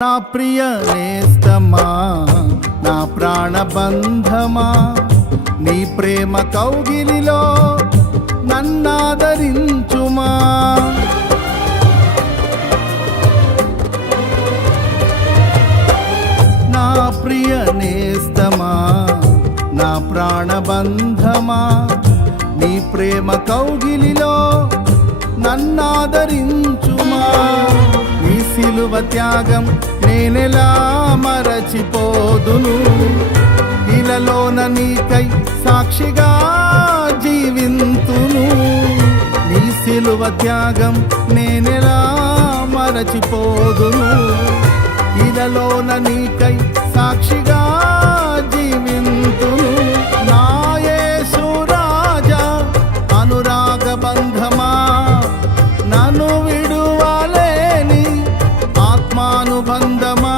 నా ప్రియ నేస్తమా, నా ప్రాణబంధమా, నీ ప్రేమ కౌగిలిలో నన్నాదరించుమా. నా ప్రియ నేస్తమా, నా ప్రాణబంధమా, నీ ప్రేమ కౌగిలిలో నన్నాదరించుమా. నీ సిలువ త్యాగం నేనెలా మరచిపోదును, ఇలలోన నీకై సాక్షిగా జీవింతును. నీ సిలువ త్యాగం నేనెలా మరచిపోదును, ఇలలోన నీకై సాక్షిగా జీవింతును. నా యేసు రాజా అనురాగ బంధమా, నన్ను విడువలేని ఆత్మానుబంధమా.